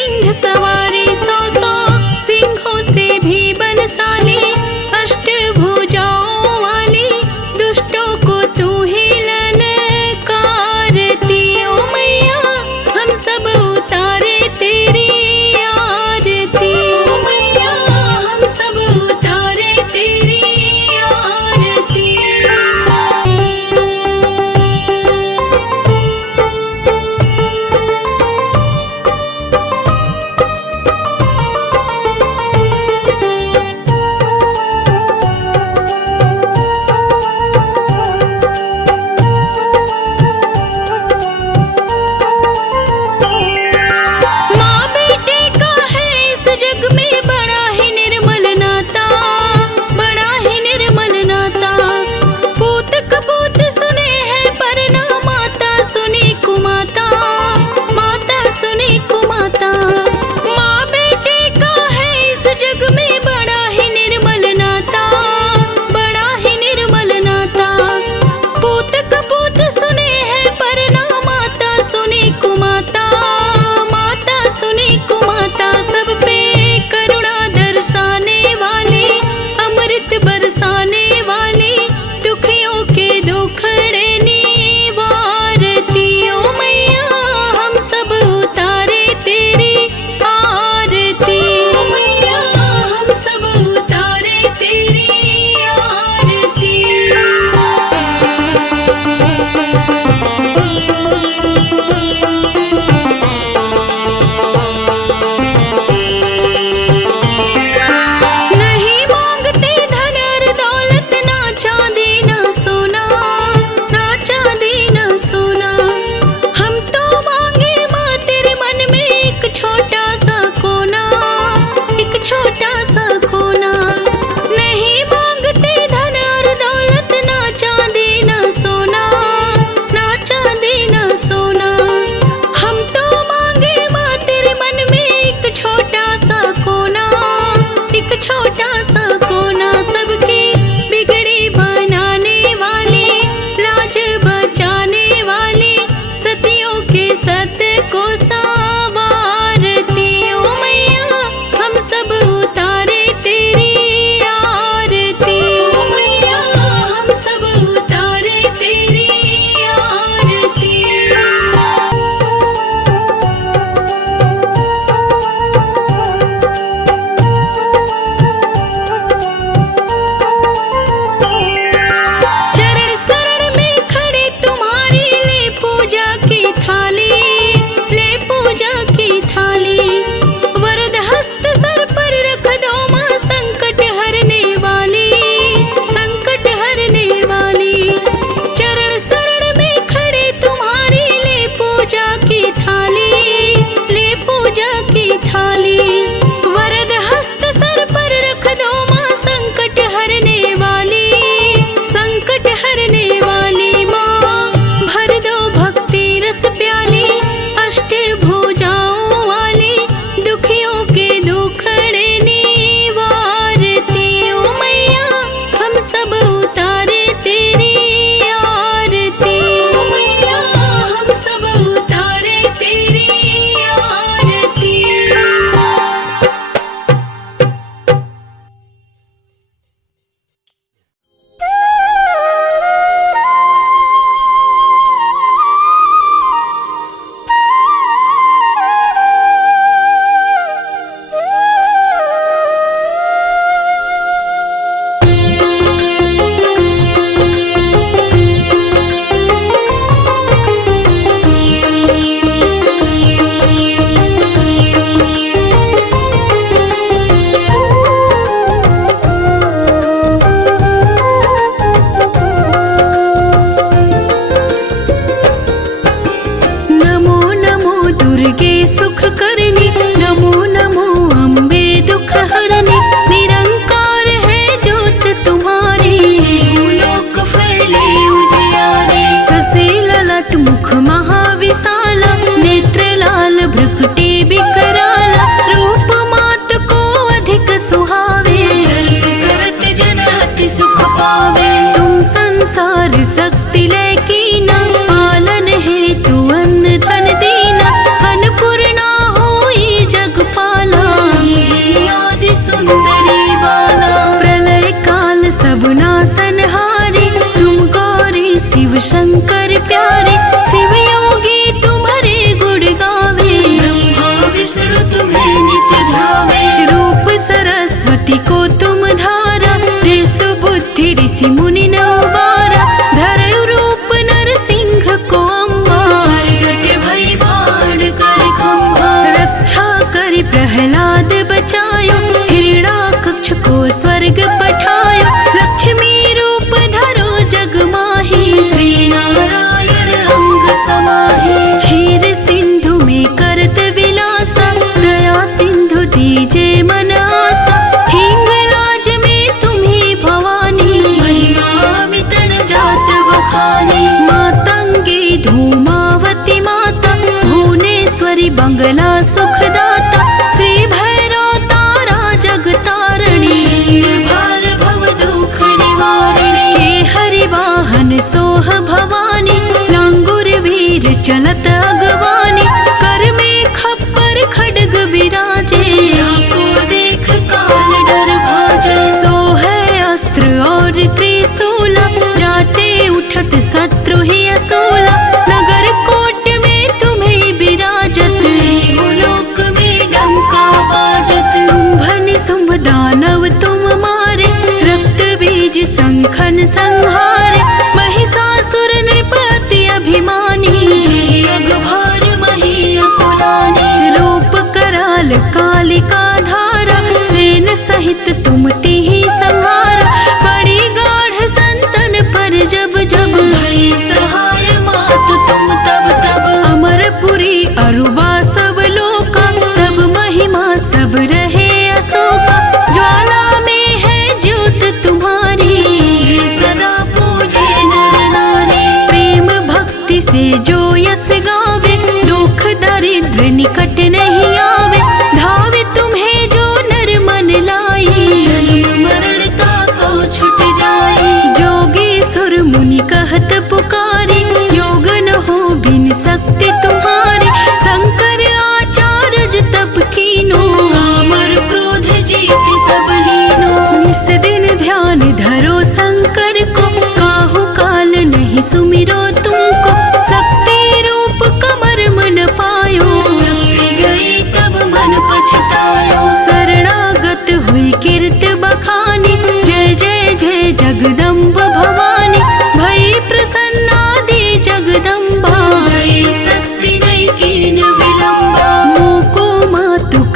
सिंह सवारी 100 सिंहों से भी बलशाली, अष्टभुजाओं वाली दुष्टों को तू ही ललकारती। ओ मैया हम सब उतारे तेरी आरती, ओ मैया हम सब उतारे तेरी आरती।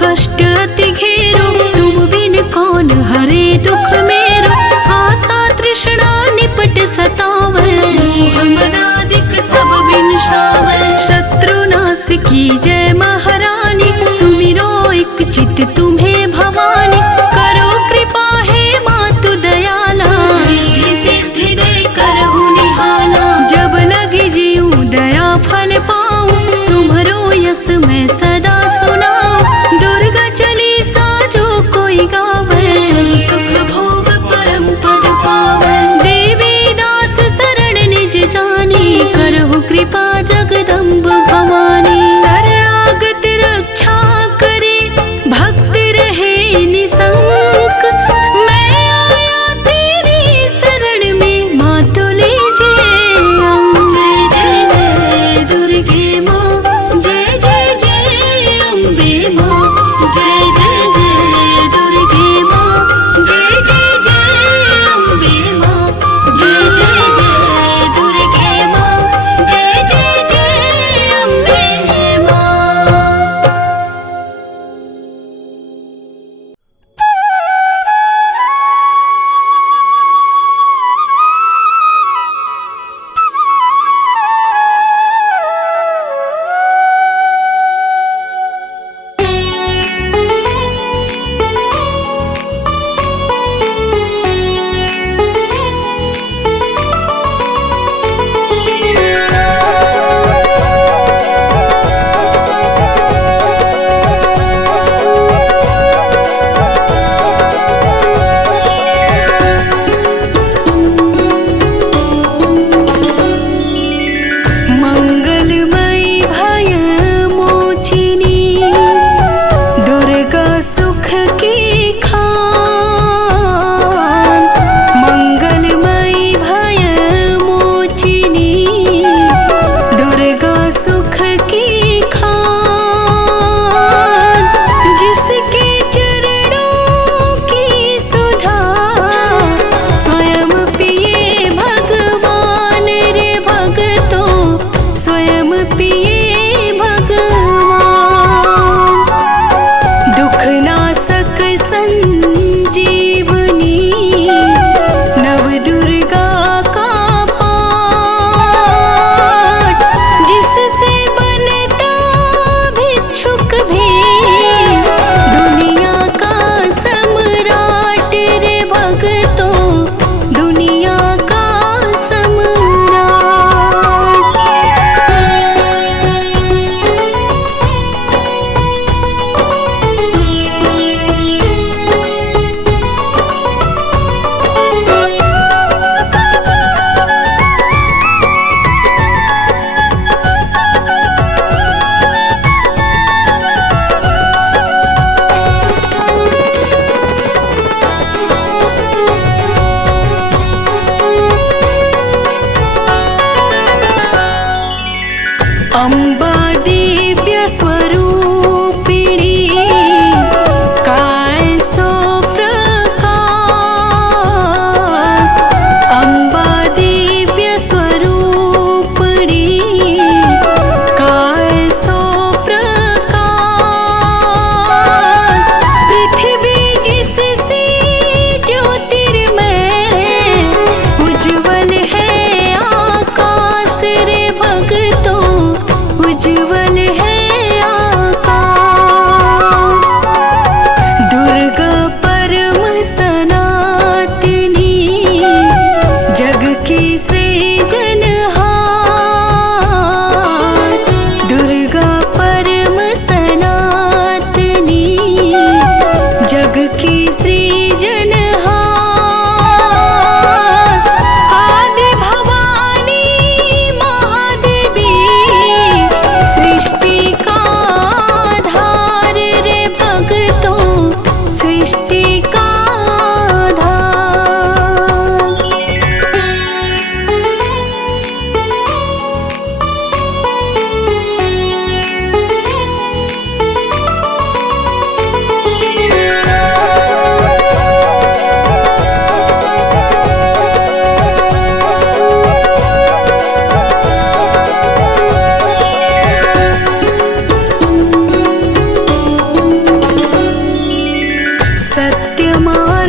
कष्ट अति घेरो, तुम बिन कौन हरे दुख मेरो। आशा तृष्णा निपट सतावल, मोह मदादिक सब विनाशावल। शत्रुनाश की जय महारानी, सुमिरो एक चित तुम्हें भवानी। करो कृपा है मातु दयाला, रिद्धि सिद्धि दे करहु निहाला। जब लगे जीऊँ दया फल पाऊँ, तुम्हरो यस मैं सदा सुनाऊँ। दुर्गा चालीसा जो कोई गावे, सुख भोग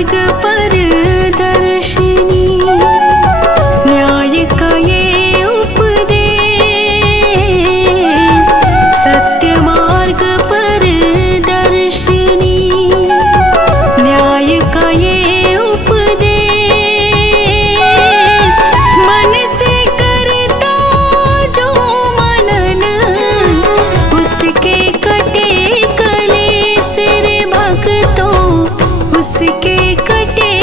मार्ग पर दर्शिनी, न्याय का ये उपदेश। सत्य मार्ग पर दर्शिनी, न्याय का ये उपदेश। मन से करता जो मनन, उसके कटे कलेश रे भक्तों, उसके कटे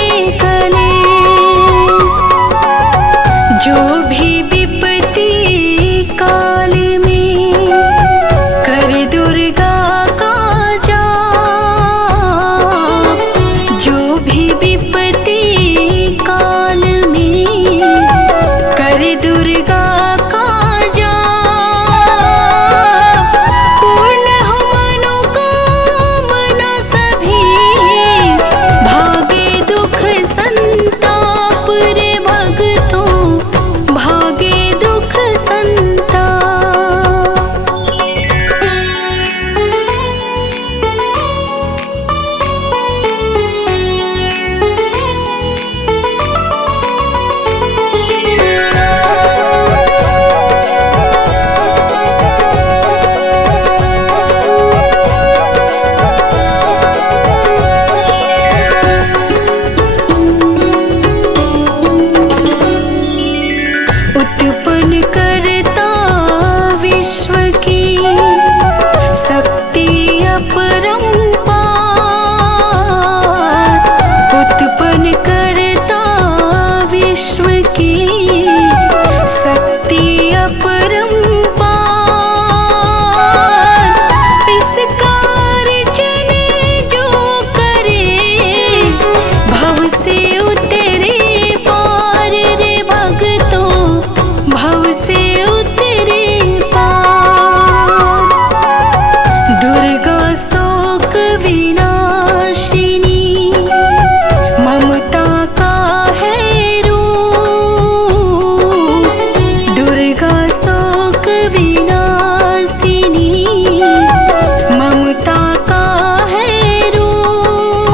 कलेश। जो भी विपत्ति काल में कर दुर्गा का जाप, जो भी विपत्ति काल में कर दुर्गा का जाप, पूर्ण हो मनोकामना सभी, भागे दुख संताप रे भक्तों, भागे दुख संताप। उत्पन्न करता विश्व की शक्ति अपरंपार, उत्पन्न करता विश्व की शक्ति अपरंपार। इस कार्य जो करे भव से उतरे पार रे भक्तों, भव से उतरे पार। दुर्गा शोक विनाशिनी, ममता का है रूप। दुर्गा शोक विनाशिनी, ममता का है रूप।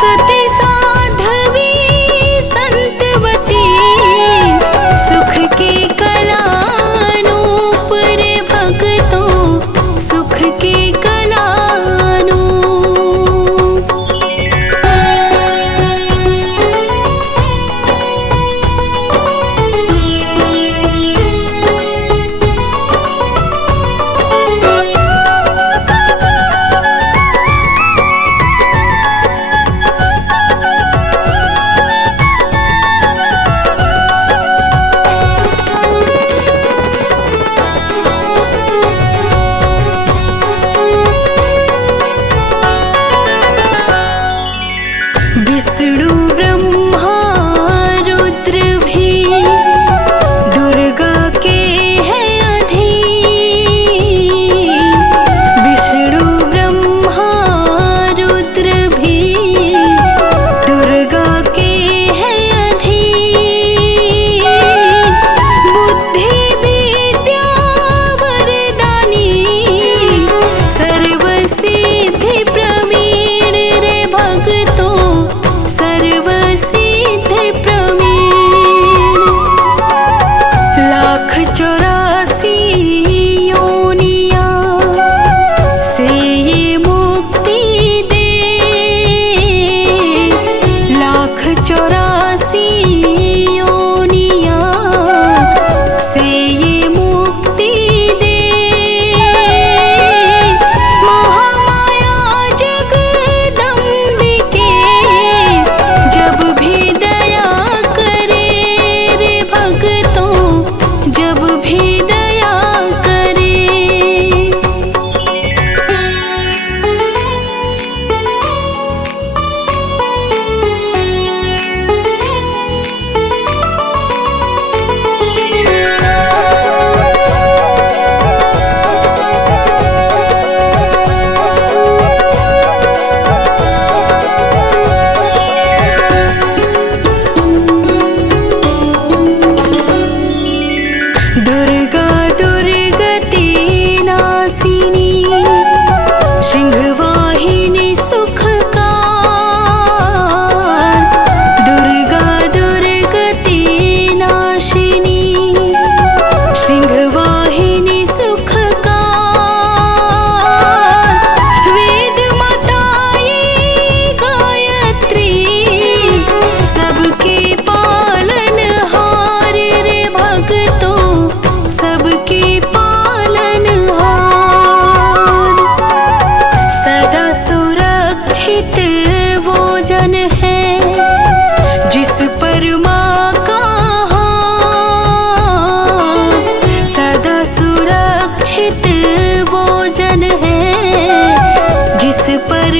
सती साध्वी संतवती, सुख की कलानूप रे भक्तों, सुख की कलानूप।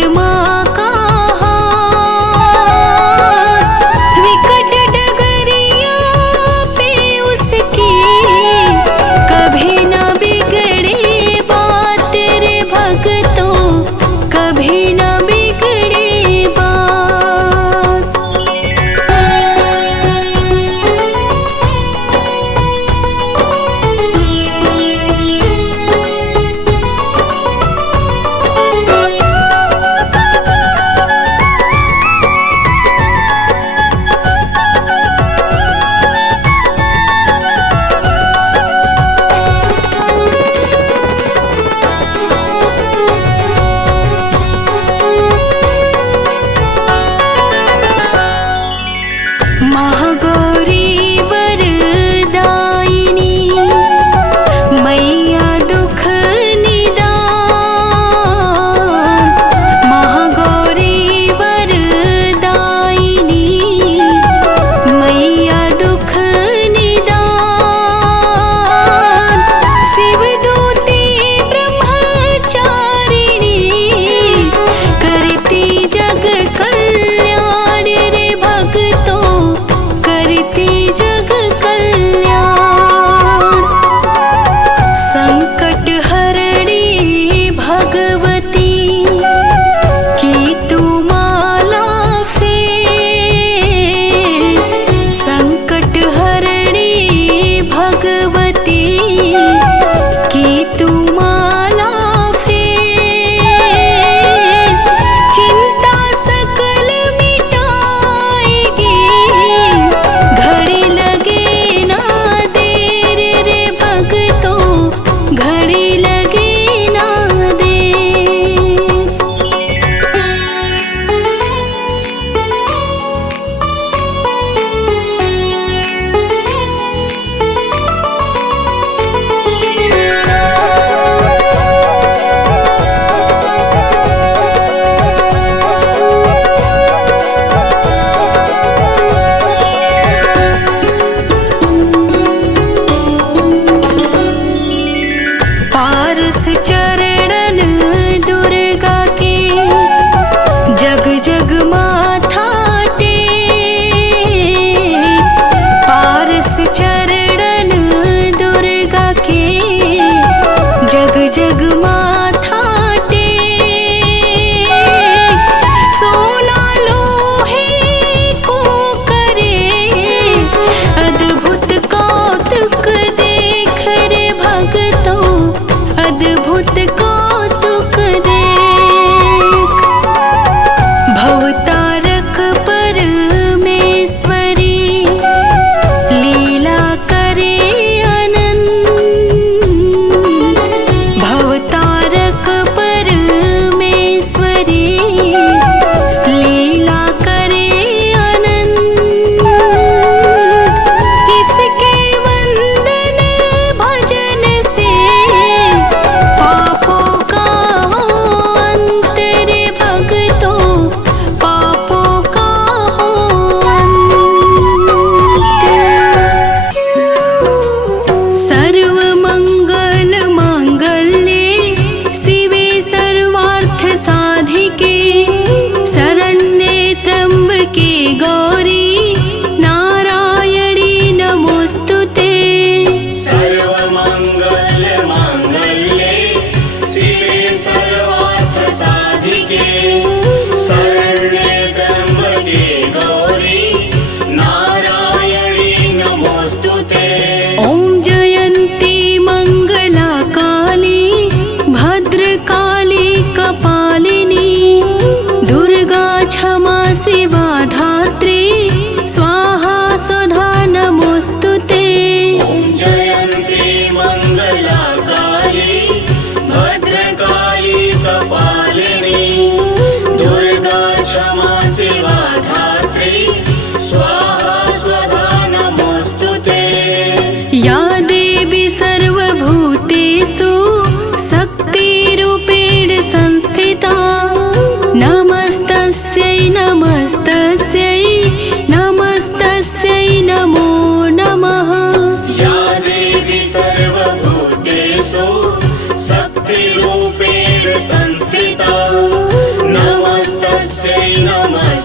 माँ का हाथ, विकट डगरिया पे उसकी कभी न बिगड़े बात तेरे भक्तों, कभी न बिगड़े बात।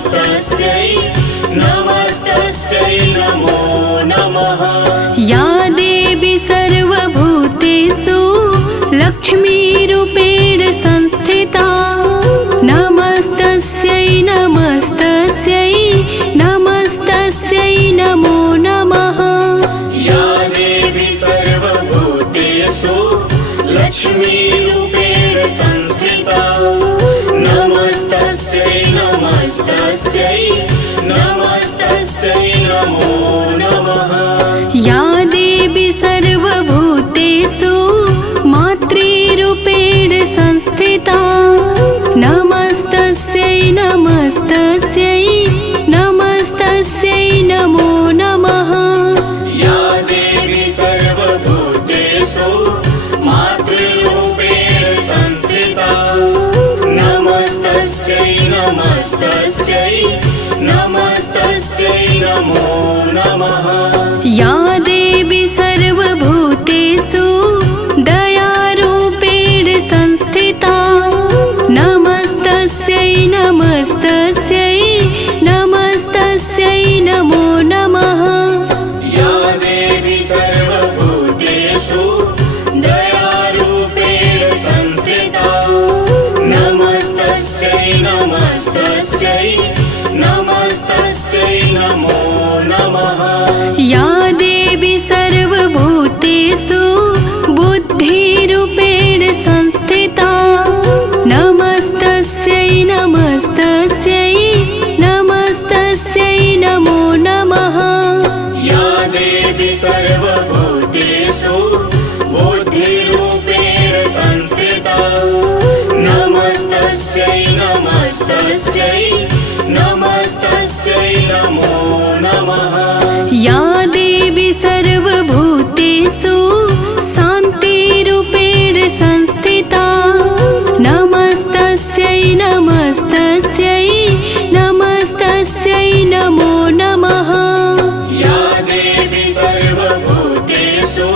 नमस्तस्यै नमस्तस्यै नमो नमः। या देवी सर्वभूतेषु लक्ष्मीरूपेण संस्थिता नमस्तस्यै नमस्तस्यै नमस्तस्यै नमो नमः। या देवी सर्वभूतेषु लक्ष्मीरूपेण संस्थिता नमस्तस्यै नमस्तस्यै नमस्तस्यै नमो नमः। या देवी सर्वभूतेषु मातृरूपेण संस्थिता नमस्तस्यै नमस्तस्यै नमस्तस्यै नमो नमः। या देवी सर्वभूतेषु मातृरूपेण संस्थिता नमस्तस्यै नमस्तस्यै नमस्तस्यै नमो नमः। या देवी सर्वभूतेषु दयारूपेण संस्थिता नमस्तस्यै नमस्तस्यै नमस्तस्यै नमो नमः। या देवी सर्वभूतेषु दयारूपेण संस्थिता नमस्तस्यै नमस्तस्यै नमस्तस्यै नमो नमः। या देवी सर्वभूतेषु बुद्धिरूपेण संस्थिता नमस्तस्यै नमस्तस्यै नमस्तस्यै नमो नमः। या देवी सर्वभूतेषु बुद्धिरूपेण संस्थिता नमस्तस्यै नमस्तस्यै नमस्तस्यै नमो नमः। या देवी सर्वभूतेषु शान्तिरूपेण संस्थिता नमस्तस्यै नमस्तस्यै नमस्तस्यै नमो नमः। या देवी सर्वभूतेषु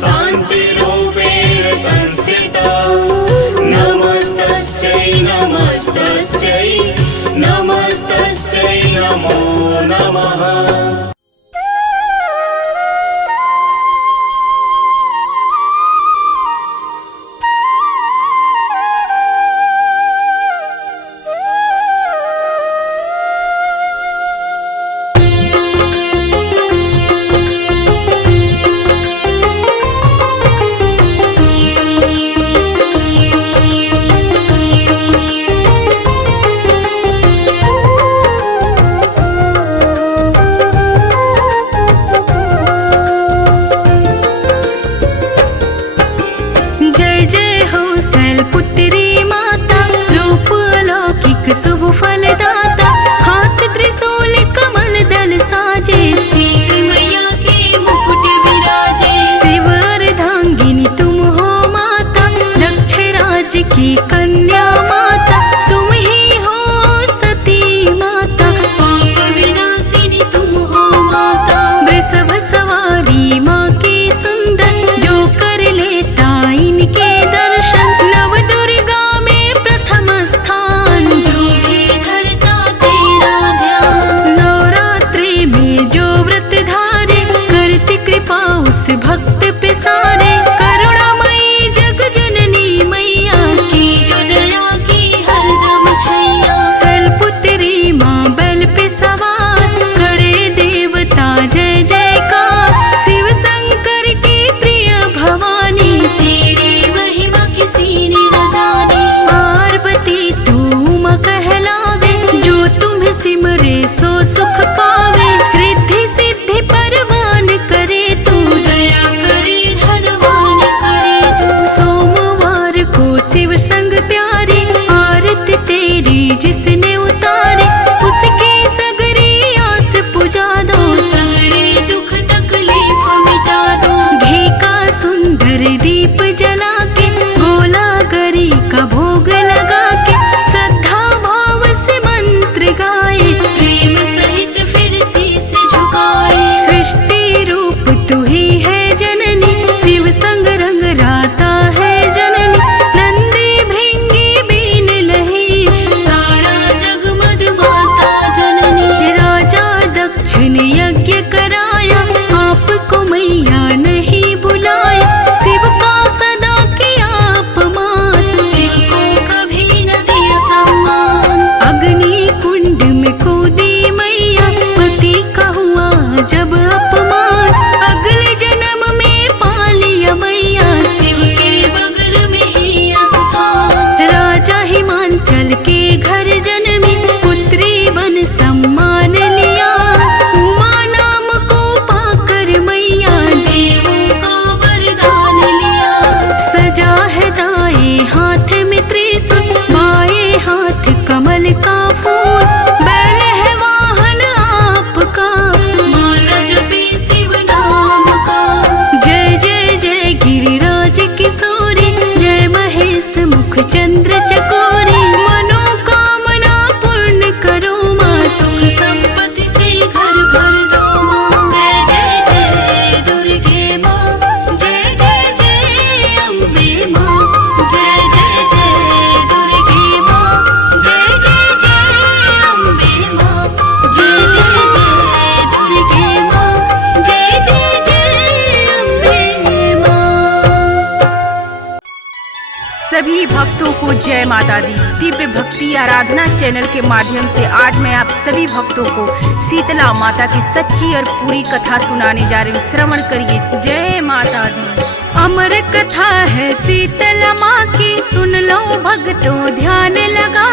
शान्तिरूपेण संस्थिता नमस्तस्यै नमस्तस्यै नमस्तस्यै नमो नमः। जय माता दी। दिव्य भक्ति आराधना चैनल के माध्यम से आज मैं आप सभी भक्तों को शीतला माता की सच्ची और पूरी कथा सुनाने जा रही हूँ। श्रवण करिए। जय माता दी। अमर कथा है शीतला माँ की, सुन लो भक्तों ध्यान लगा।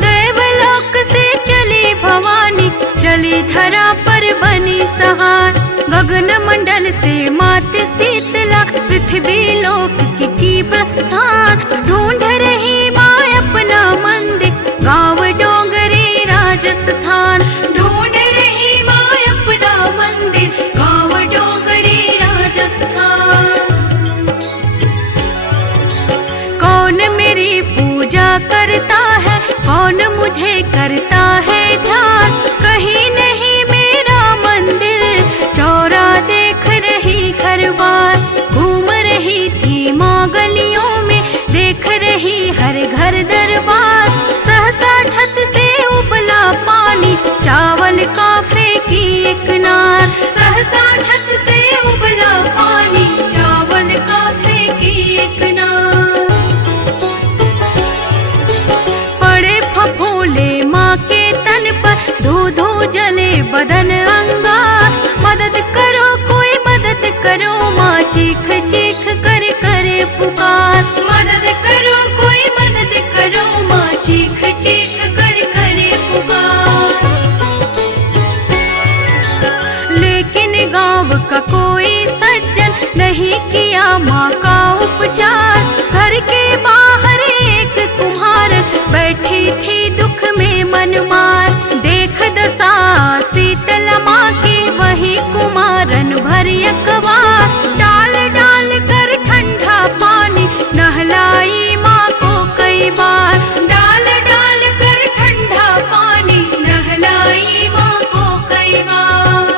देवलोक से चली भवानी, चली धरा पर बनी सहार। गगन मंडल से मात शीतला, पृथ्वी लोक की प्रस्थान। ढूंढ रही माँ अपना मंदिर, गाँव डोंगरी राजस्थान। ढूंढ रही माँ अपना मंदिर, गाँव डोंगरी राजस्थान। कौन मेरी पूजा करता है, कौन मुझे करता है ध्यान। कहीं नहीं मेरा मंदिर, चौरा देख रही घर बार। घूम रही थी माँ गलियों में, देख रही हर घर दरबार। सहसा छत से उबला पानी, चावल का फेंकी एक नार। सहसा छत से उबला पानी, चावल का फेंकी एक नार। पड़े फफोले माँ के तन पर, धो धो जले बदन अंगार। मदद करो कोई मदद करो माँ, चीख चीख कर करे पुकार। मदद करो कोई मदद करो माँ, चीख चीख कर करे पुकार। लेकिन गाँव का कोई सज्जन नहीं किया माँ का उपचार। घर के बाहर एक कुम्हार बैठी थी दुख में मन मार। देख दशा शीतला माँ की, वही कुमारन भरी अखबार। डाल डाल कर ठंडा पानी, नहलाई माँ को कई बार। डाल डाल कर ठंडा पानी, नहलाई माँ को कई बार।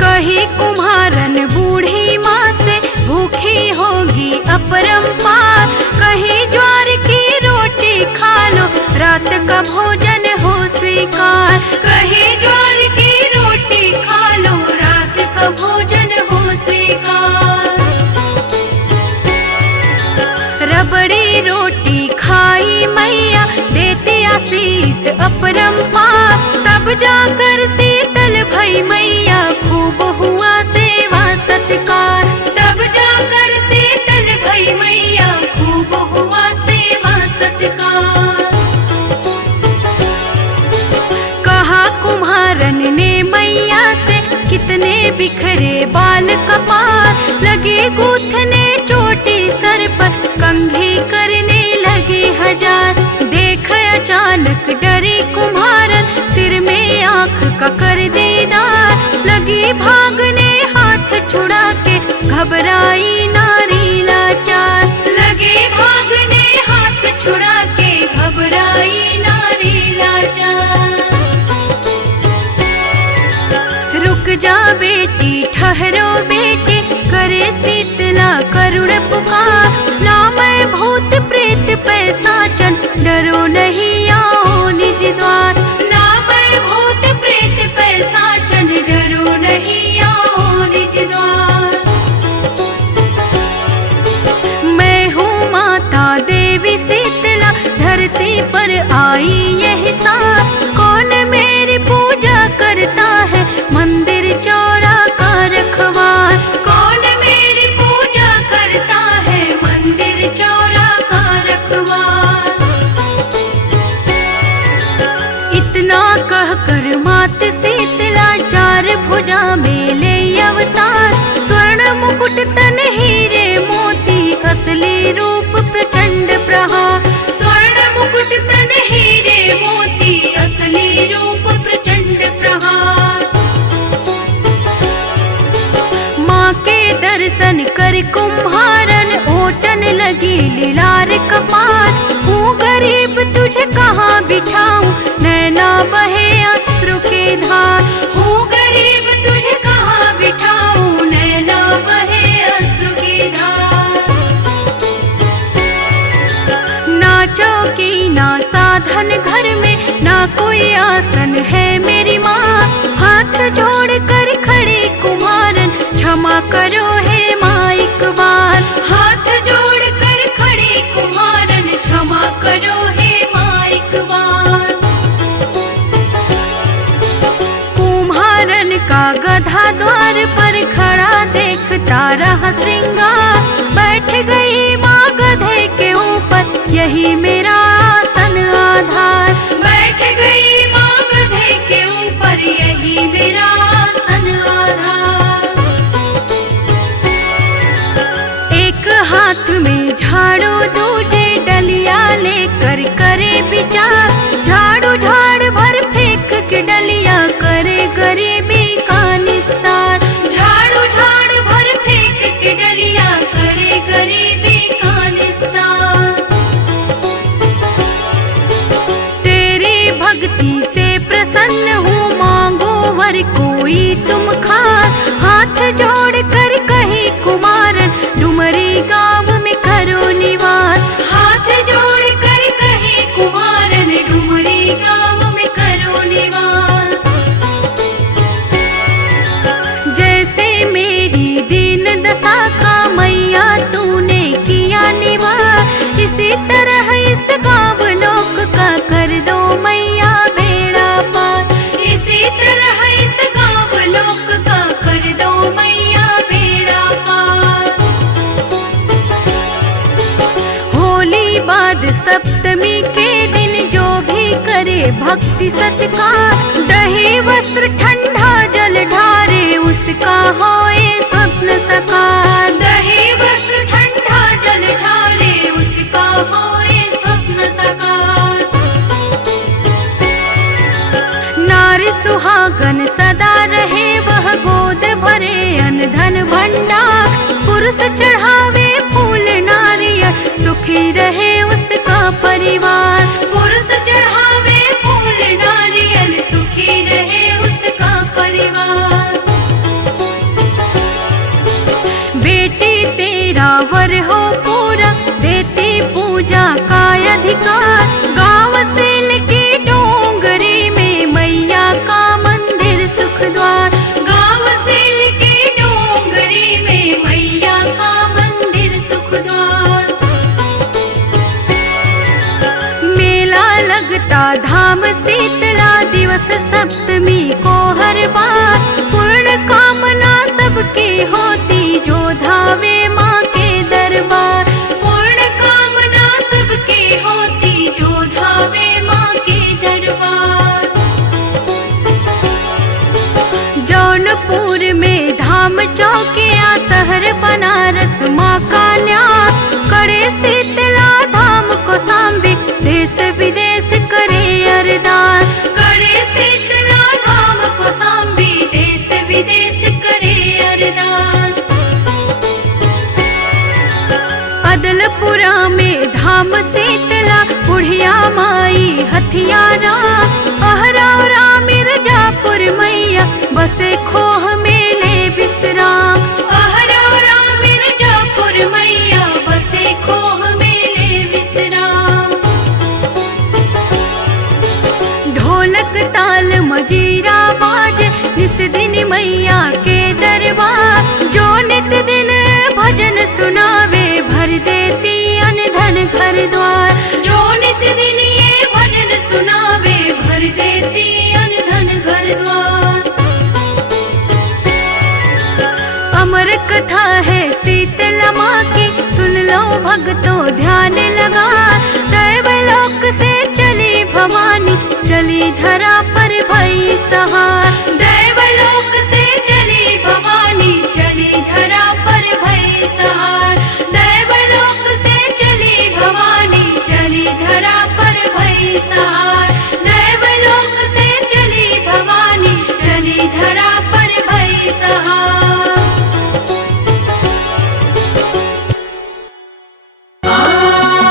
कही कुम्हारन बूढ़ी माँ से, भूखी होगी अपरंपार। कहीं ज्वार की रोटी खा लो, रात का भोजन हो स्वीकार। कहीं ज्वार की रोटी खा लो, रात का भोजन हो स्वीकार। रबड़ी रोटी खाई मैया, देती आशीष अपरंपार। तब जाकर शीतल भई मैया, खूब हुआ सेवा सत्कार। तब जाकर शीतल भई मैया, खूब हुआ सेवा सत्कार। कहा कुम्हारन ने मैया से, कितने बिखरे बाल कपार। लगे गूथने चोटी सर पर, कंघी करने लगे हजार। देख अचानक डरी कुम्हारन, सिर में आँख का कर दीदार। लगी भागने हाथ छुड़ा के, घबराई नारी लाचार। लगे भागने हाथ छुड़ा के, घबराई नारी लाचार। रुक जा बेटी ठहरो बेटी, करे शीतला करुण पुकार। ना मैं भूत प्रेत पैसाचन, डरो नहीं आओ निज द्वार। ना मैं भूत प्रेत पैसाचन, डरो नहीं आओ निज द्वार। मैं हूँ माता देवी शीतला, धरती पर आई यही साथ। कौन मेरी पूजा करता है, मंदिर चौरा का रखवार। कौन मेरी पूजा करता है, मंदिर चौरा का रखवार। इतना कहकर मात शीतला, चार भुजा में ले अवतार। स्वर्ण मुकुट तन हीरे मोती, असली रूप प्रचंड प्रहार। स्वर्ण मुकुट तन हीरे मोती, असली रूप प्रचंड प्रहार। माँ के दर्शन कर कुम्हारन, ओटन लगी लीलार कपार। हूँ गरीब तुझे कहाँ बिठाऊं, नैना बहे अश्रु के धार। हूँ गरीब तुझे कहाँ बिठाऊं, नैना बहे अश्रु के धार। ना चौकी ना साधन घर में, ना कोई आसन है मेरी माँ। हाथ जोड़ कर खड़ी कुम्हारन, क्षमा करो हे माँ एक बार। हाथ जोड़ कर रहा श्रृंगार। बैठ गई माँ गधे के ऊपर, यही मेरा आसन आधार। बैठ गई माँ गधे के ऊपर, यही मेरा आसन आधार। एक हाथ में झाड़ू दूजे डलिया लेकर करे विचार। झाड़ू झाड़ भर फेंक के डलिया करे गरीबी का निस्तार। झाड़ू झाड़ भर फेंक के डलिया करे गरीबी का निस्तार। तेरी भक्ति से प्रसन्न हूँ, मांगो वर कोई तुम खार। हाथ जोड़ कर कही कुमारन, डुमरी गाँव में करो निवास। हाथ जोड़ कर कही कुमारन, डुमरी गाँव में करो निवास। जैसे मेरी दीन दशा का मैया तूने किया निवार, इसी तरह इस गाँव लोक का कर दो मैया बेड़ा पार। इसी तरह इस गाँव लोक का कर दो मैया बेड़ा पार। होली बाद सप्तमी के दिन जो भी करे भक्ति सत्कार। दही वस्त्र ठंडा जल ढारे, उसका होए स्वप्न साकार। दही वस्त्र ठंडा जल ढारे, उसका होए स्वप्न साकार। नारी सुहागन सदा रहे, वह गोद भरे अन्न धन भंडार। पुरुष चढ़ावे फूल नारियल, सुखी रहे उसका परिवार। पुरुष चढ़ावे फूल नारियल, सुखी रहे उसका परिवार। बेटी तेरा वर हो पूरा, देती पूजा का अधिकार। गाँव सेल की डोंगरी में मैया का मंदिर सुख द्वार। गाँव सेल की डोंगरी में मैया का मंदिर सुख द्वार। मेला लगता धाम शीतला, दिवस सप्तमी को हर बार। पूर्ण कामना सबकी होती, जो धावे माँ के दरबार। पूर्ण कामना सबकी होती, जो धावे माँ के दरबार। जौनपुर में धाम चौकिया, शहर बनारस माँ का न्यास। करे शीतला धाम को सांबे, देश विदेश करे अरदास। करे शीतला धाम को सांबे, देश विदेश करे अरदास। अदलपुरा में धाम शीतला, बुढ़िया माई हथियारा। अहरौरा मिर्जापुर मैया, बसे खोह मेले विश्राम। अहरौरा मिर्जापुर मैया, बसे खोह मेले विश्राम। ढोलक ताल मजीरा बाज, निस दिन मैया के दरबार। जो नित दिन भजन सुनावे, भर देती अन्न धन घर द्वार। जो नित दिन ये भजन सुनावे, भर देती अन्न धन घर द्वार। अमर कथा है शीतला माँ की, सुन लो भक्तों ध्यान लगा। दैवलोक से चली भवानी, चली धरा पर भई सहार। दैवलोक से चली भवानी, चली धरा पर भई सहार। दैवलोक से चली भवानी, चली धरा पर भई सहार। दैवलोक से चली भवानी, चली धरा पर भई सहार। आ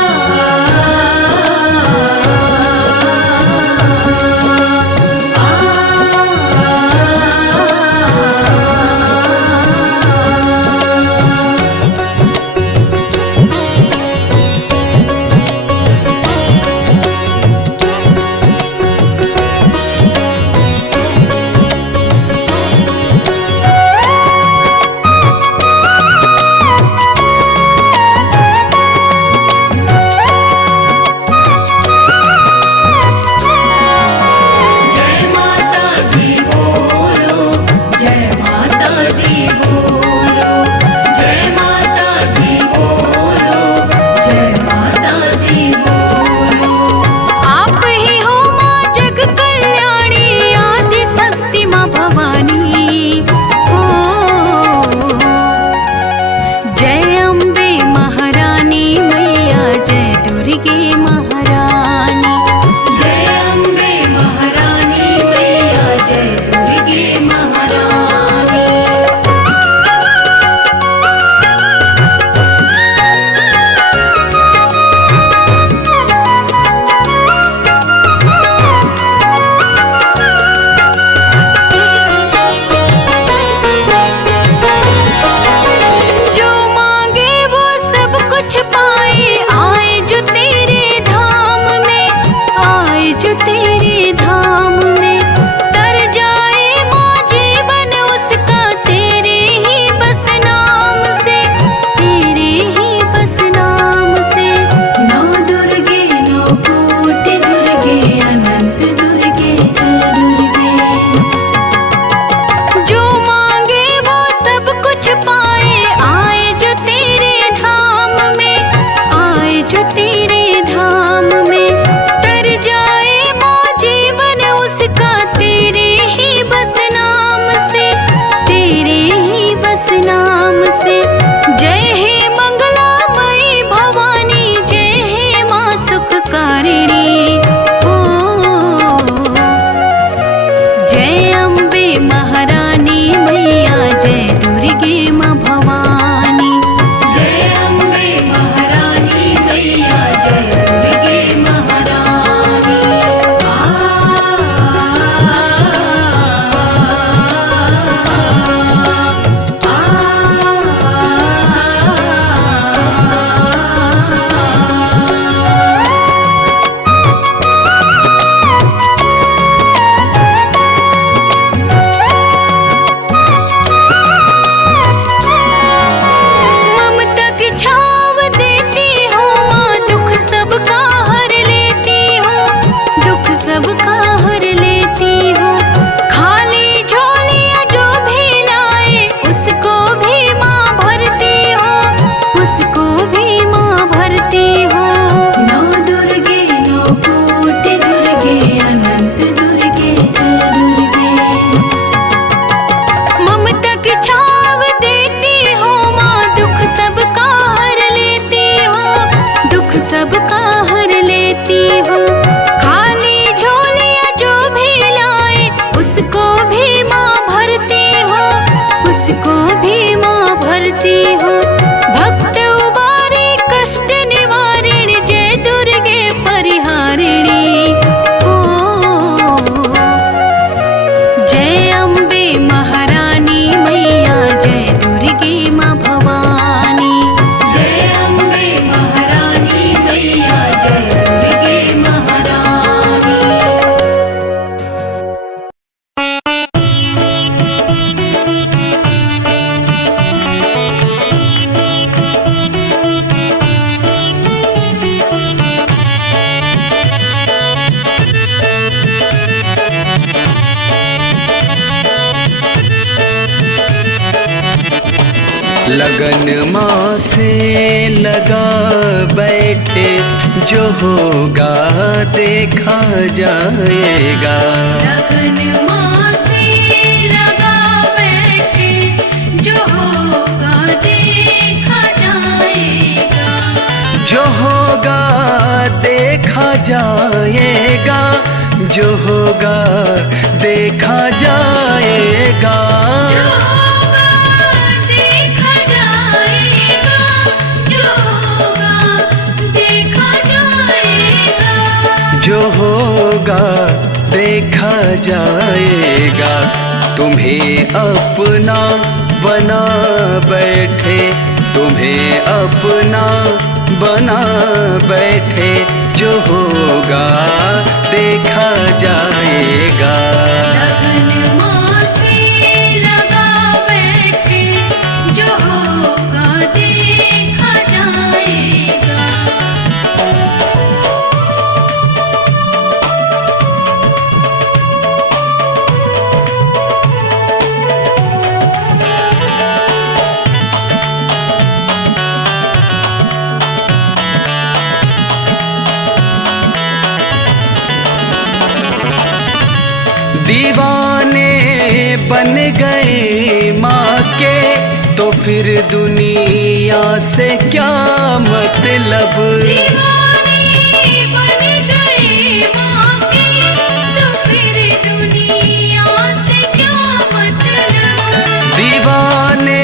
लगन माँ से लगा बैठे, जो होगा देखा जाएगा। लगन माँ से लगा बैठे, जो होगा देखा जाएगा। जो होगा देखा जाएगा, जो होगा देखा जाएगा। जो होगा देखा जाएगा, जो होगा देखा जाएगा। जो होगा देखा जाएगा। तुम्हें अपना बना बैठे, तुम्हें अपना बना बैठे, जो होगा देखा जाएगा। लगन माँ से लगा बैठे, जो होगा देखा जाएगा। दीवाने बन गए माँ के, तो फिर दुनिया से क्या मतलब। दीवाने बन गए माँ के, तो फिर दुनिया से क्या मतलब। दीवाने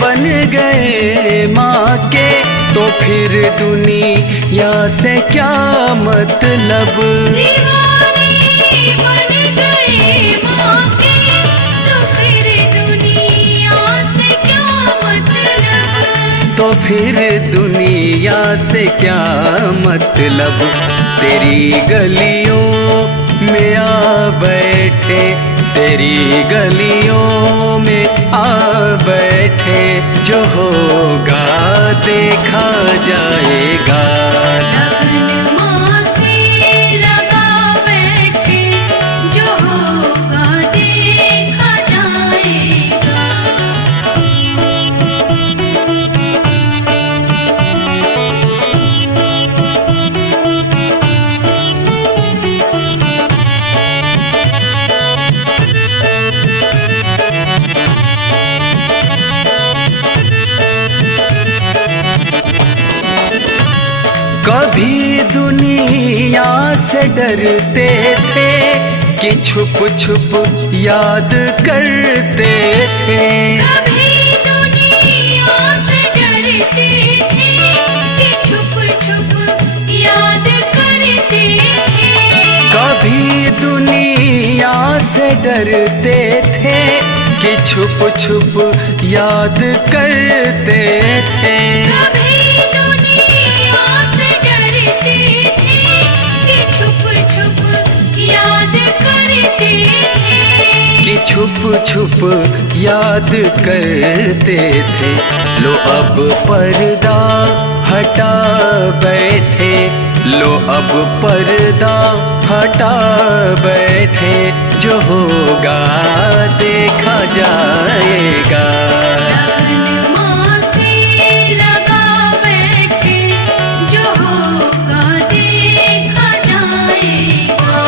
बन गए माँ के, तो फिर दुनिया से क्या मतलब। दीवाने बन गए माँ के, तो फिर दुनिया से क्या मतलब। तो फिर दुनिया से क्या मतलब। तेरी गलियों में आ बैठे, तेरी गलियों में आ बैठे, जो होगा देखा जाएगा। लगन माँ से लगा बैठे, जो होगा देखा जाएगा। कभी दुनिया से डरते थे, कि छुप छुप याद करते थे। कभी दुनिया से डरते थे, कि छुप छुप याद करते थे। कभी दुनिया से डरते थे, कि छुप छुप याद करते थे। कभी दुनिया से डरते थे, कि छुप छुप याद करते थे। कि छुप छुप याद करते थे। लो अब पर्दा हटा बैठे, लो अब पर्दा हटा बैठे, जो होगा देखा जाएगा। लगन माँ से लगा बैठे, जो होगा देखा जाएगा।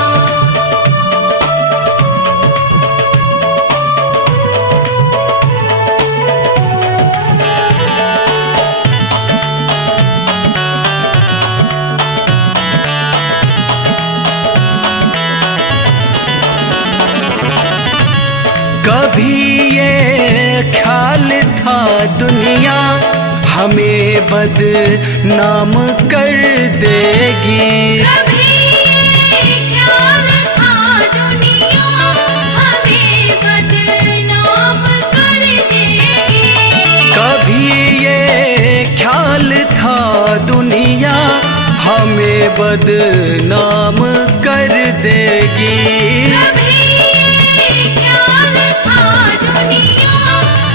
कभी ये ख्याल था दुनिया हमें बदनाम कर देगी। कभी ये ख्याल था दुनिया हमें बदनाम कर देगी। कभी ये ख्याल था दुनिया हमें बदनाम कर देगी। कभी ये ख्याल था दुनिया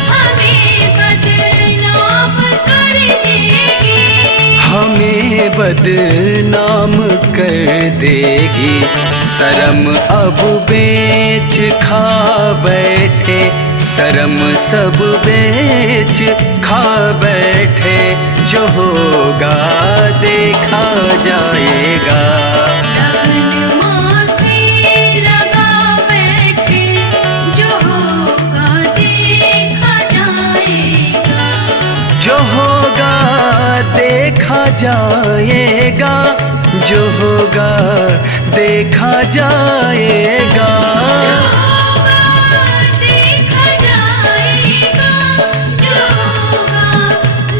हमें बदनाम कर देगी। हमें हमें बदनाम कर देगी। शर्म अब बेच खा बैठे, शर्म सब बेच खा बैठे, जो होगा देखा जाएगा। लगन माँ से लगा बैठे, जो होगा देखा जाएगा। जो होगा देखा जाएगा, जो होगा देखा जाएगा। देखा जाएगा, जो होगा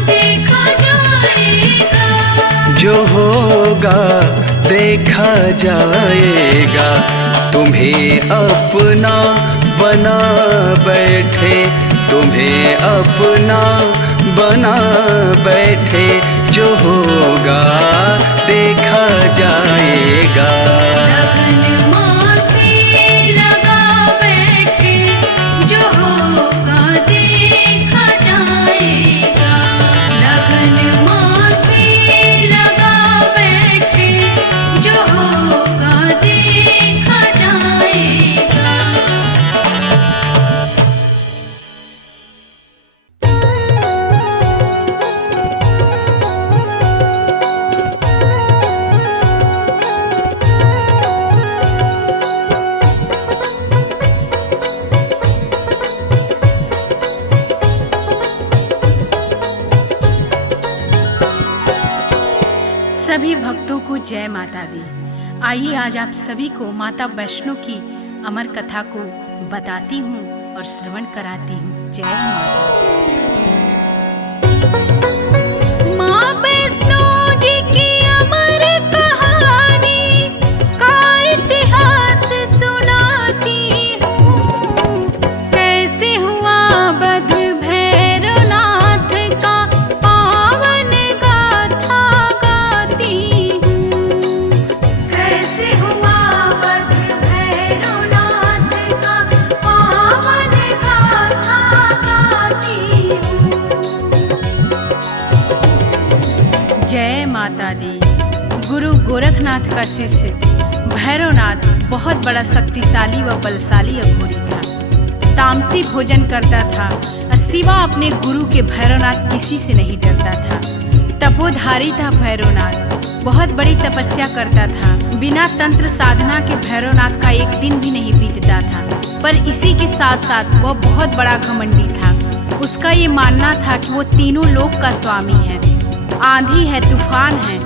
देखा जाएगा। जो होगा देखा जाएगा। तुम्हें अपना बना बैठे, तुम्हें अपना बना बैठे, जो होगा देखा जाएगा। लगन माँ से लगा बैठे, जो होगा देखा जाएगा। लगन माँ से लगा बैठे, जो होगा देखा जाएगा। सभी भक्तों को जय माता दी। आइए आज आप सभी को माता वैष्णो की अमर कथा को बताती हूँ और श्रवण कराती हूँ। जय माता। माँ वैष्णो जी की अमर कहानी का इतिहास सुनाती हूँ। कैसे हुआ वध भैरवनाथ का पावन गाथा गाती हूँ। कैसे हुआ वध भैरवनाथ का पावन गाथा गाती हूँ। जय माता दी। गुरु गोरखनाथ का शिष्य भैरवनाथ बहुत बड़ा शक्तिशाली व बलशाली अघोरी था। तामसी भोजन करता था और सिवा अपने गुरु के भैरवनाथ किसी से नहीं डरता था। तपोधारी था भैरवनाथ, बहुत बड़ी तपस्या करता था। बिना तंत्र साधना के भैरवनाथ का एक दिन भी नहीं बीतता था। पर इसी के साथ साथ वह बहुत बड़ा घमंडी था। उसका ये मानना था कि वो तीनों लोक का स्वामी है, आंधी है, तूफान है।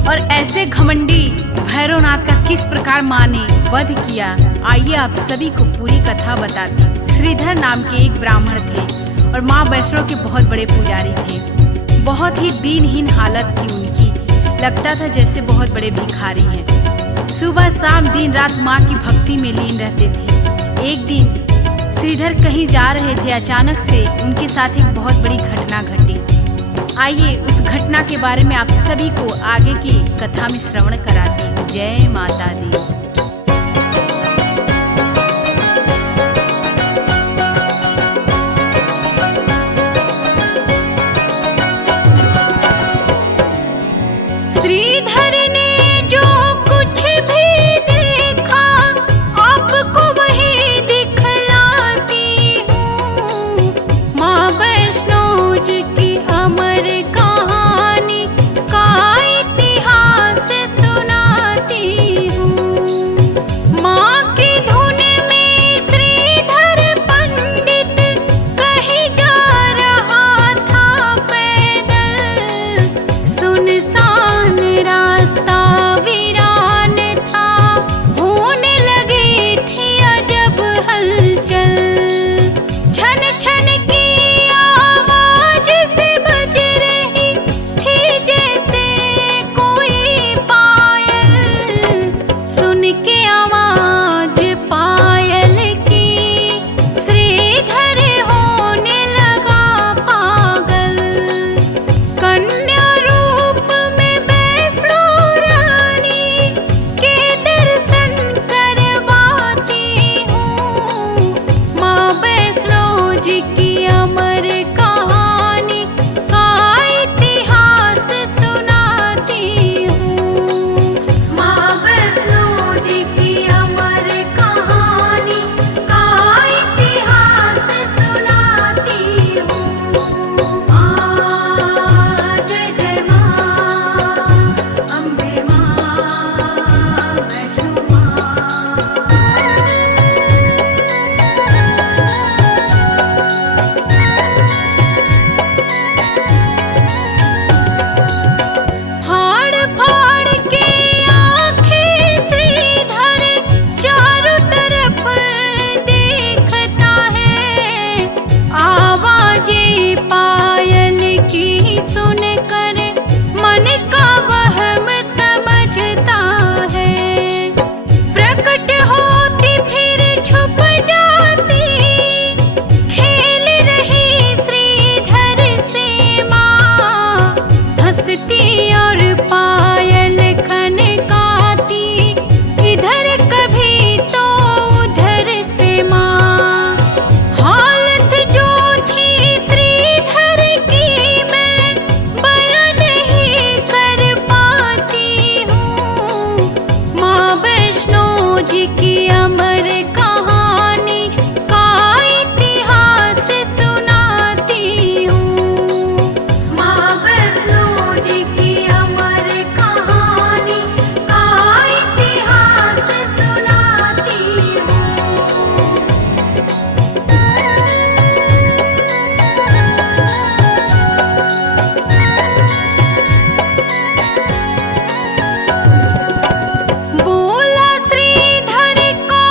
और ऐसे घमंडी भैरवनाथ का किस प्रकार माँ ने वध किया, आइए आप सभी को पूरी कथा बताती हूँ। श्रीधर नाम के एक ब्राह्मण थे और माँ वैष्णो के बहुत बड़े पुजारी थे। बहुत ही दीनहीन हालत थी उनकी, लगता था जैसे बहुत बड़े भिखारी हैं। सुबह शाम दिन रात माँ की भक्ति में लीन रहते थे। एक दिन श्रीधर कहीं जा रहे थे, अचानक से उनके साथ एक बहुत बड़ी घटना घटी। आइए उस घटना के बारे में आप सभी को आगे की कथा में श्रवण कराती हूँ। जय माता दी। श्रीधर ने जो कुछ भी देखा, आपको वही दिखलाती हूँ। माँ वैष्णो जी की अमर कहानी का इतिहास सुनाती हूँ। जी की अमर कहानी का इतिहास सुनाती हूँ। माँ वैष्णो जी की अमर कहानी का इतिहास सुनाती हूँ। बोला श्रीधर को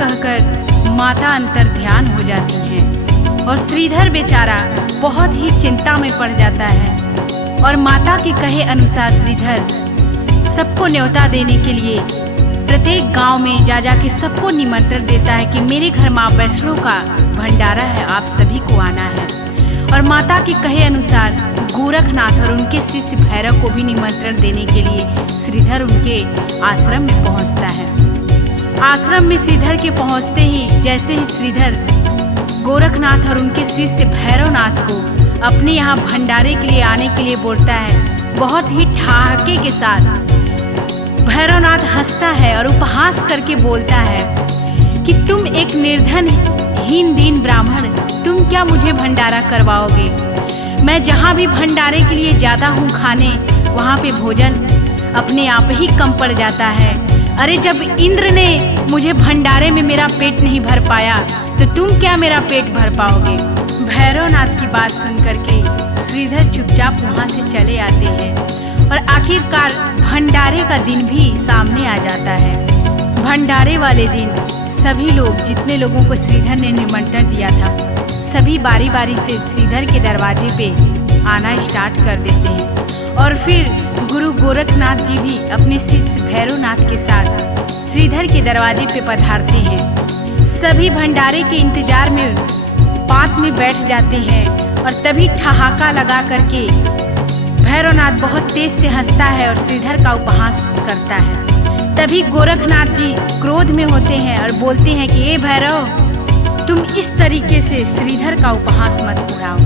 कहकर माता अंतर ध्यान हो जाती हैं और श्रीधर बेचारा बहुत ही चिंता में पड़ जाता है। और माता के कहे अनुसार श्रीधर सबको न्योता देने के लिए प्रत्येक गांव में जा के सबको निमंत्रण देता है कि मेरे घर माँ वैष्णो का भंडारा है, आप सभी को आना है। और माता के कहे अनुसार गोरखनाथ और उनके शिष्य भैरव को भी निमंत्रण देने के लिए श्रीधर उनके आश्रम में पहुंचता है। आश्रम में श्रीधर के पहुंचते ही जैसे ही श्रीधर गोरखनाथ और उनके शिष्य भैरवनाथ को अपने यहाँ भंडारे के लिए आने के लिए बोलता है, बहुत ही ठहाके के साथ भैरवनाथ हंसता है और उपहास करके बोलता है कि तुम एक निर्धन हीन दीन ब्राह्मण, तुम क्या मुझे भंडारा करवाओगे? मैं जहाँ भी भंडारे के लिए जाता हूँ खाने, वहाँ पे भोजन अपने आप ही कम पड़ जाता है। अरे जब इंद्र ने मुझे भंडारे में मेरा पेट नहीं भर पाया तो तुम क्या मेरा पेट भर पाओगे? भैरवनाथ की बात सुन करके श्रीधर चुपचाप वहाँ से चले आते हैं और आखिरकार भंडारे का दिन भी सामने आ जाता है। भंडारे वाले दिन सभी लोग, जितने लोगों को श्रीधर ने निमंत्रण दिया था, सभी बारी बारी से श्रीधर के दरवाजे पे आना स्टार्ट कर देते हैं। और फिर गुरु गोरखनाथ जी भी अपने शिष्य भैरवनाथ के साथ श्रीधर के दरवाजे पे पधारते हैं। सभी भंडारे के इंतजार में पात में बैठ जाते हैं और तभी ठहाका लगा करके भैरवनाथ बहुत तेज से हंसता है और श्रीधर का उपहास करता है। तभी गोरखनाथ जी क्रोध में होते हैं और बोलते हैं कि ए भैरव, तुम इस तरीके से श्रीधर का उपहास मत उड़ाओ।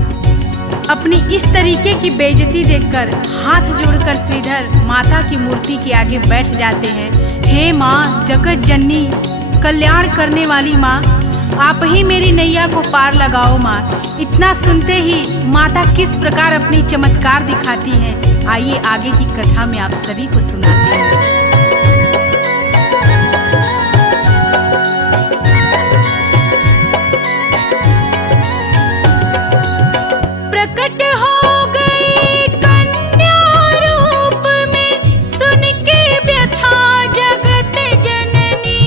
अपनी इस तरीके की बेइज्जती देखकर हाथ जोड़कर श्रीधर माता की मूर्ति के आगे बैठ जाते हैं। हे माँ, जगत जननी, कल्याण करने वाली माँ, आप ही मेरी नैया को पार लगाओ माँ। इतना सुनते ही माता किस प्रकार अपनी चमत्कार दिखाती हैं, आइए आगे की कथा में आप सभी को सुनाते हैं। प्रकट हो गई कन्या रूप में, सुन के व्यथा जगत जननी,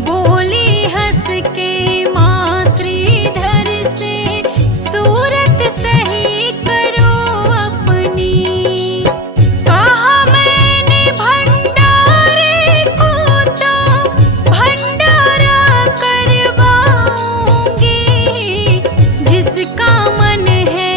बोली हंस के माँ श्रीधर से, सूरत सही करो अपनी। कहा मैंने भंडारे को तो भंडारा करवाऊंगी, जिसका मन है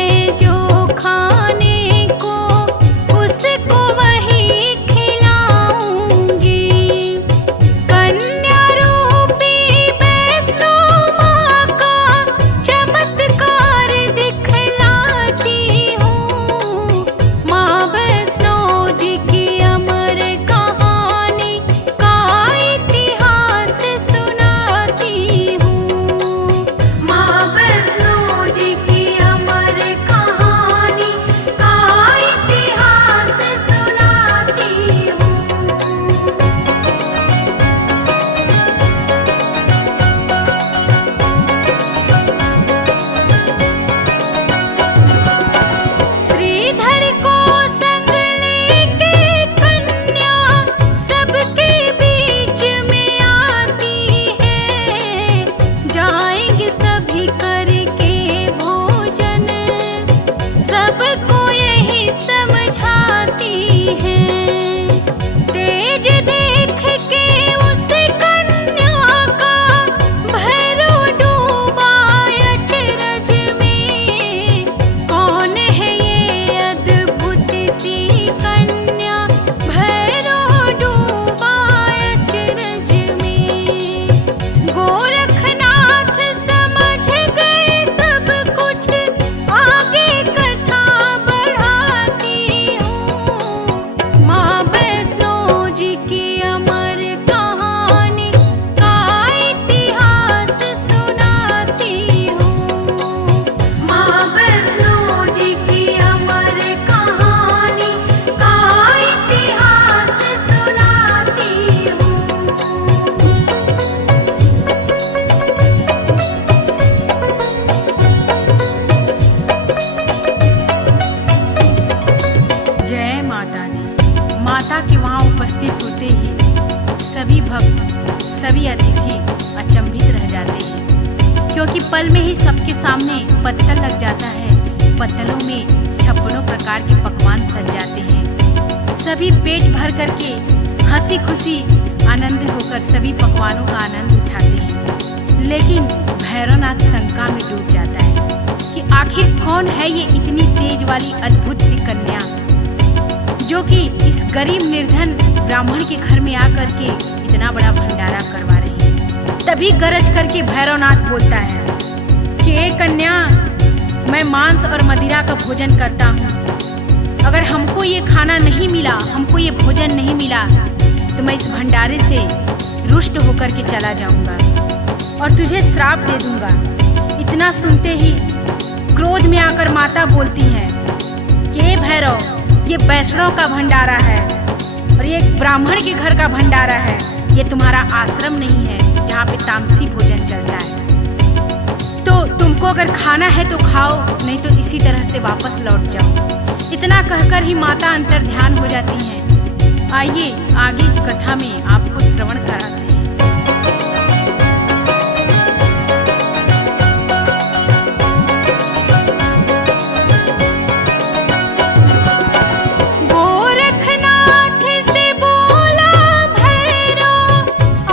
पत्तल लग जाता है, पत्तलों में 56 प्रकार के पकवान सज जाते हैं। सभी पेट भर करके हंसी खुशी आनंद होकर सभी पकवानों का आनंद उठाते हैं। लेकिन भैरवनाथ शंका में डूब जाता है कि आखिर कौन है ये इतनी तेज वाली अद्भुत सी कन्या जो कि इस गरीब निर्धन ब्राह्मण के घर में आकर के इतना बड़ा भंडारा करवा रही है। तभी गरज करके भैरवनाथ बोलता है कि ए कन्या, मैं मांस और मदिरा का भोजन करता हूँ। अगर हमको ये खाना नहीं मिला, हमको ये भोजन नहीं मिला, तो मैं इस भंडारे से रुष्ट होकर के चला जाऊंगा और तुझे श्राप दे दूंगा। इतना सुनते ही क्रोध में आकर माता बोलती है कि हे भैरव, ये वैष्णव का भंडारा है और ये एक ब्राह्मण के घर का भंडारा है। ये तुम्हारा आश्रम नहीं है जहाँ पे तामसी भोजन चलता है। तो तुमको अगर खाना है तो खाओ, नहीं तो इसी तरह से वापस लौट जाओ। इतना कहकर ही माता अंतर ध्यान हो जाती हैं। आइए आगे की कथा में आपको श्रवण कराते हैं। गोरखनाथ से बोला भैरव,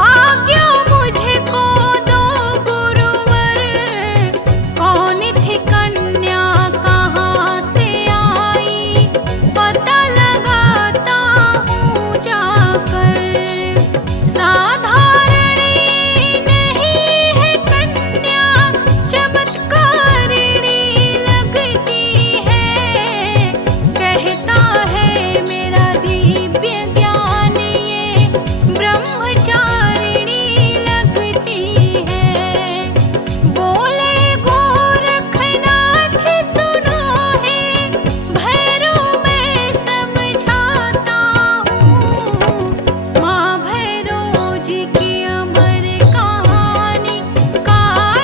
आज्ञा मुझको दो गुरुवर। कौन थी कन्या, कहाँ से आई, पता लगाता हूँ जाकर। साधारणी नहीं है कन्या, चमत्कारिणी लगती है। कहता है मेरा दिव्य ज्ञान, ये ब्रह्मचारिणी लगती है। बोले गोरखनाथ सुनो है, भैरव मैं समझाता हूँ। माँ भैरव जी की अमर कहानी का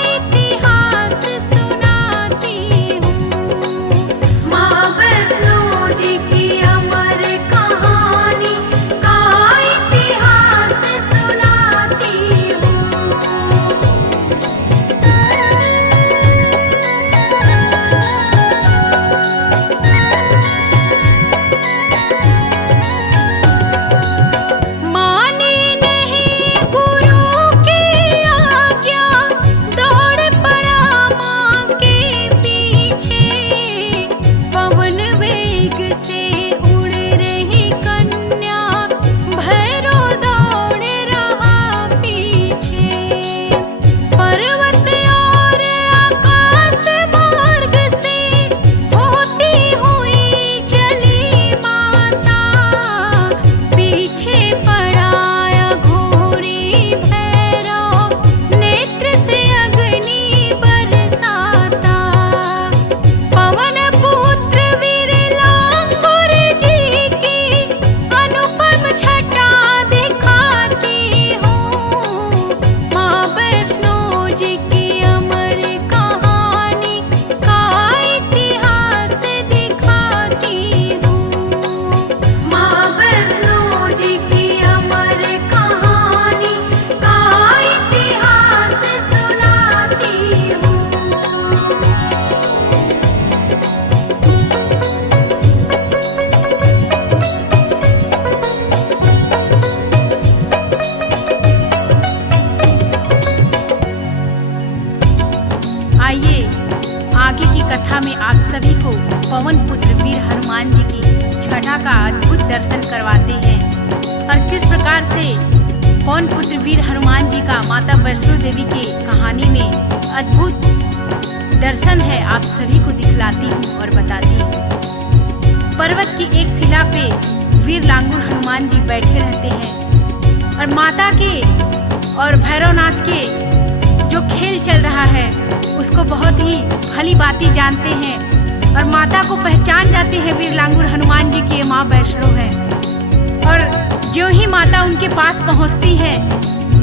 इतिहास सुनाती हूँ। माँ वैष्णो जी की अमर कहानी का इतिहास सुनाती हूँ। मानी नहीं गुरु की आज्ञा, दौड़ पड़ा माँ के पीछे। पवन वेग से उड़ रही कन्या, भैरव दौड़ रहा पीछे। पर्वत और आकाश मार्ग से होती हुई चली माता। पीछे पड़ाया घोड़ी भैरव, नेत्र से अग्नि बरसाता। पवन पुत्र वीर लांगुर जी की अनुपम छटा दिखाती हूँ। माँ वैष्णो जी की अमर कहानी का इतिहास दिखाती हूँ। माँ वैष्णो जी की अमर कहानी का इतिहास सुनाती हूँ। आइए आगे की कथा में आप सभी को पवन पुत्र वीर हनुमान जी की छटा का अद्भुत दर्शन करवाते हैं और किस प्रकार से पवन पुत्र वीर हनुमान जी का माता वैष्णो देवी की कहानी में अद्भुत दर्शन है, आप सभी को दिखलाती हूँ और बताती हूँ। पर्वत की एक शिला पे वीर लांगुर हनुमान जी बैठे रहते हैं और माता के और भैरवनाथ के जो खेल चल रहा है उसको बहुत ही भली भांति जानते हैं और माता को पहचान जाते हैं वीर लांगुर हनुमान जी की ये माँ वैष्णो है। और जो ही माता उनके पास पहुँचती है,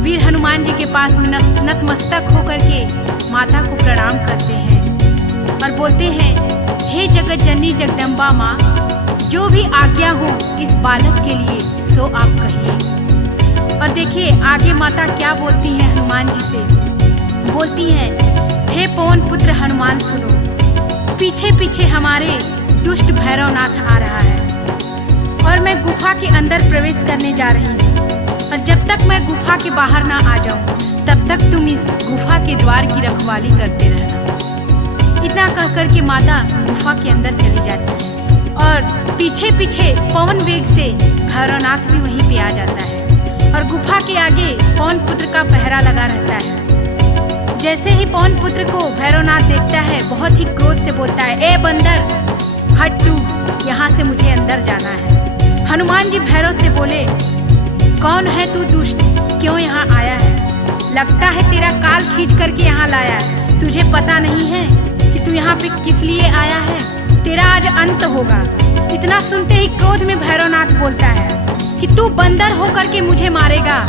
वीर हनुमान जी के पास में नतमस्तक होकर के माता को प्रणाम करते हैं और बोलते हैं, हे जगत जननी जगदम्बा माँ, जो भी आज्ञा हो इस बालक के लिए सो आप कहिए। और देखिए आगे माता क्या बोलती हैं हनुमान जी से। बोलती हैं हे पवन पुत्र हनुमान सुनो, पीछे पीछे हमारे दुष्ट भैरवनाथ आ रहा है और मैं गुफा के अंदर प्रवेश करने जा रही हूँ। और जब तक मैं गुफा के बाहर ना आ जाऊँ तब तक तुम इस गुफा के द्वार की रखवाली करते रहना। इतना कह कर के माता गुफा के अंदर चली जाती है और पीछे पीछे पवन वेग से भैरवनाथ भी वहीं पे आ जाता है और गुफा के आगे पवन पुत्र का पहरा लगा रहता है। जैसे ही पवन पुत्र को भैरवनाथ देखता है बहुत ही क्रोध से बोलता है, ए बंदर हट तू, यहाँ से मुझे अंदर जाना है। हनुमान जी भैरव से बोले, कौन है तू दुष्ट, क्यों यहाँ आया है? लगता है तेरा काल खींच करके यहाँ लाया है। तुझे पता नहीं है कि तू यहाँ पे किस लिए आया है? तेरा आज अंत होगा। इतना सुनते ही क्रोध में भैरवनाथ बोलता है कि तू बंदर होकर के मुझे मारेगा।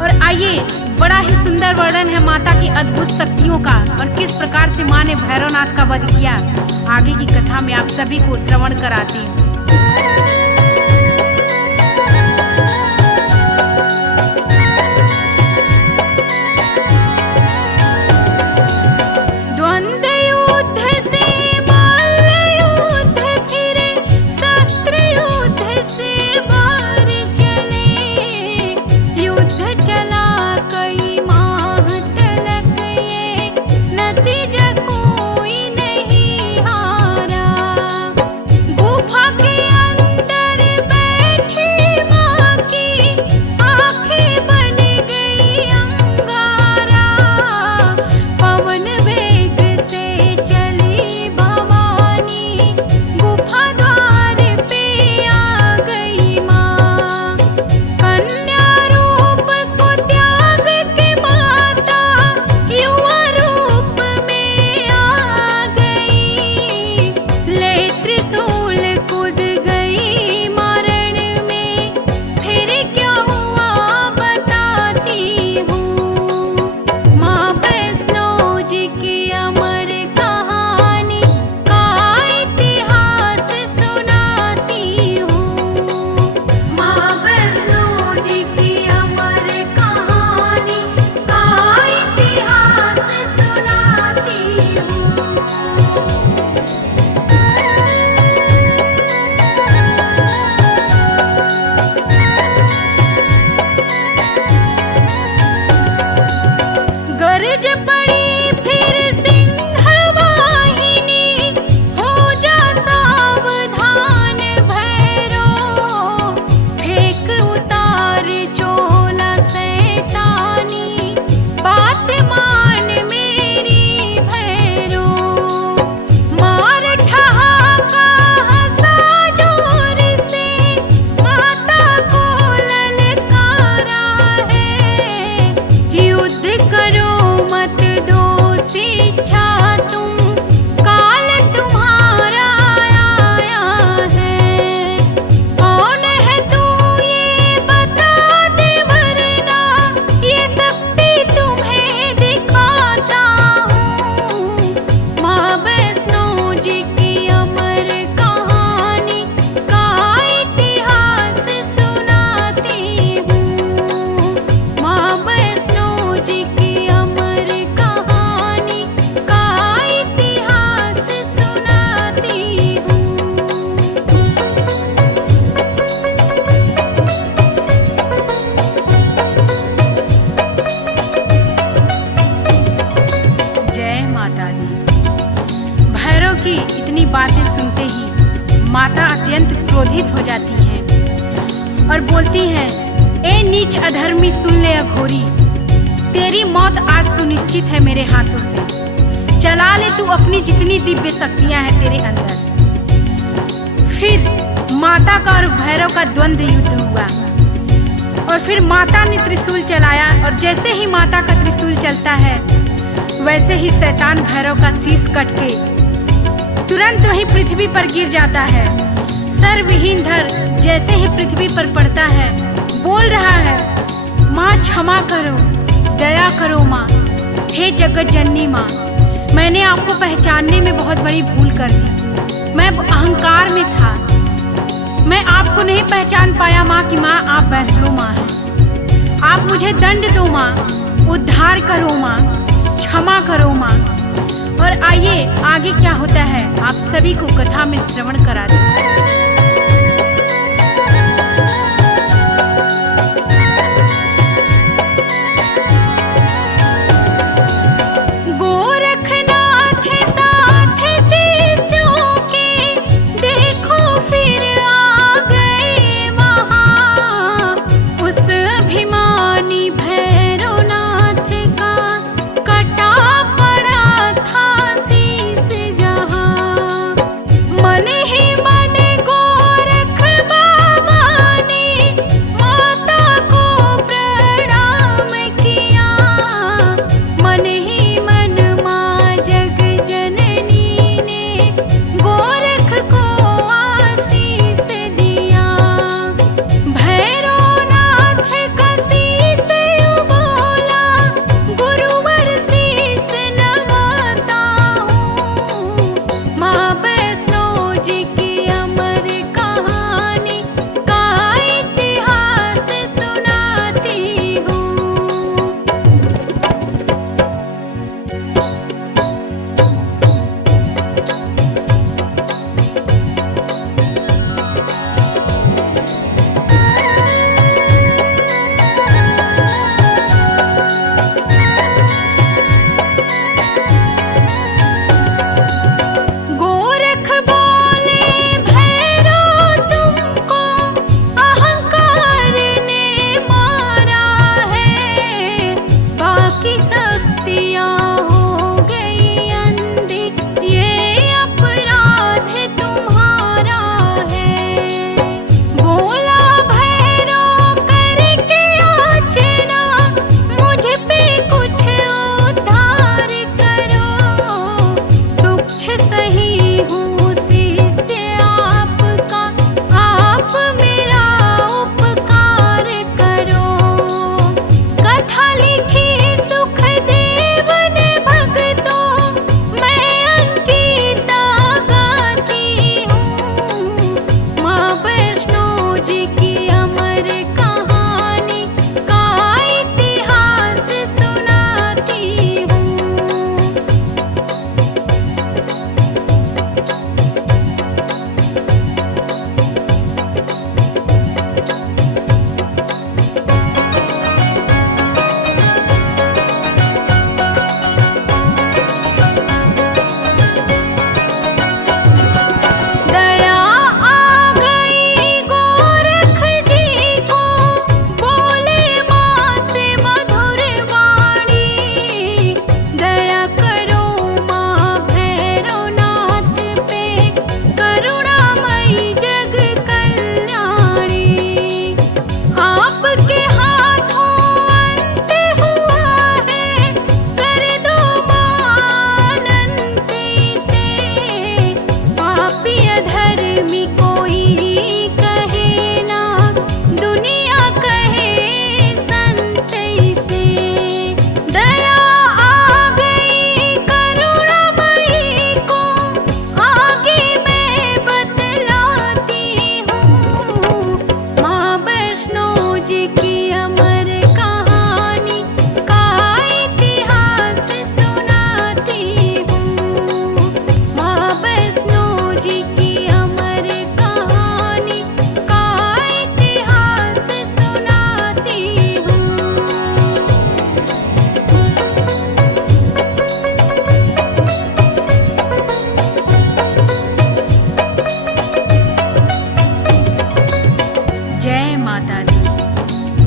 और आइए, बड़ा ही सुंदर वर्णन है माता की अद्भुत शक्तियों का और किस प्रकार से माँ ने भैरवनाथ का वध किया। आगे की कथा में आप सभी को श्रवण कराती हूँ। बातें सुनते ही माता अत्यंत क्रोधित हो जाती हैं और बोलती हैं, ए नीच अधर्मी, सुन ले अघोरी, तेरी मौत आज सुनिश्चित है मेरे हाथों से। चला ले तू अपनी जितनी दिव्य शक्तियां हैं तेरे अंदर। फिर माता का और भैरव का द्वंद्व युद्ध हुआ और फिर माता ने त्रिशूल चलाया और जैसे ही माता का त्रिशूल चलता है वैसे ही शैतान भैरव का शीश कट के तुरंत वहीं पृथ्वी पर गिर जाता है। सर्वहीन धर जैसे ही पृथ्वी पर पड़ता है बोल रहा है, माँ क्षमा करो, दया करो माँ, हे जगत जननी माँ, मैंने आपको पहचानने में बहुत बड़ी भूल कर दी। मैं अहंकार में था, मैं आपको नहीं पहचान पाया माँ कि माँ आप वैष्णो माँ हैं। आप मुझे दंड दो माँ, उद्धार करो माँ, क्षमा करो माँ, और आइए आगे क्या होता है आप सभी को कथा में श्रवण करा दें।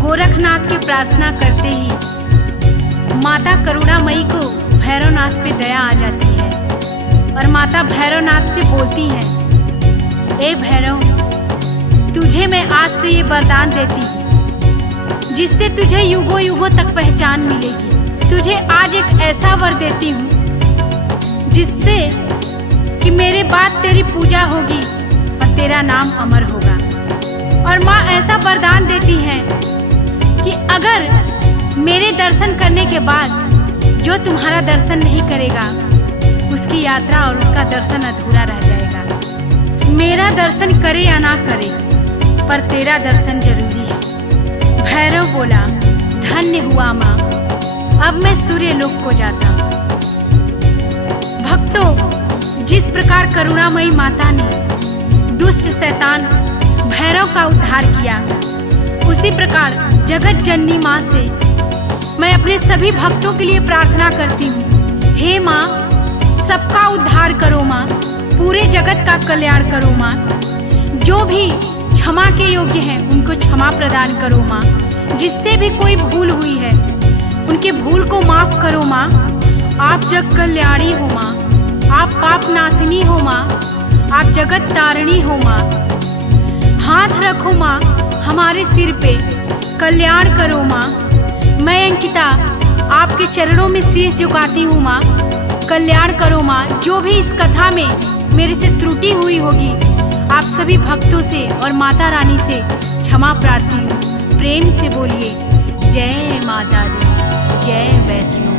गोरखनाथ की प्रार्थना करते ही माता करुणामयी को भैरवनाथ पे दया आ जाती है और माता भैरवनाथ से बोलती हैं, ए भैरव, तुझे मैं आज से ये वरदान देती हूँ जिससे तुझे युगों युगों तक पहचान मिलेगी। तुझे आज एक ऐसा वर देती हूँ जिससे कि मेरे बाद तेरी पूजा होगी और तेरा नाम अमर होगा। और माँ ऐसा वरदान देती है कि अगर मेरे दर्शन करने के बाद जो तुम्हारा दर्शन नहीं करेगा उसकी यात्रा और उसका दर्शन अधूरा रह जाएगा। मेरा दर्शन करे या ना करे पर तेरा दर्शन जरूरी है। भैरव बोला, धन्य हुआ माँ, अब मैं सूर्य लोक को जाता हूँ। भक्तों, जिस प्रकार करुणामयी माता ने दुष्ट शैतान भैरव का उद्धार किया, उसी प्रकार जगत जननी माँ से मैं अपने सभी भक्तों के लिए प्रार्थना करती हूँ। हे माँ, सबका उद्धार करो माँ, पूरे जगत का कल्याण करो माँ। जो भी क्षमा के योग्य हैं उनको क्षमा प्रदान करो माँ। जिससे भी कोई भूल हुई है उनके भूल को माफ करो माँ। आप जग कल्याणी हो माँ, आप पाप नाशिनी हो माँ, आप जगत तारिणी हो माँ। हाथ रखो माँ हमारे सिर पे, कल्याण करो माँ। मैं अंकिता आपके चरणों में शीश झुकाती हूँ माँ, कल्याण करो माँ। जो भी इस कथा में मेरे से त्रुटि हुई होगी, आप सभी भक्तों से और माता रानी से क्षमा प्रार्थी हूँ। प्रेम से बोलिए जय माता दी, जय वैष्णो।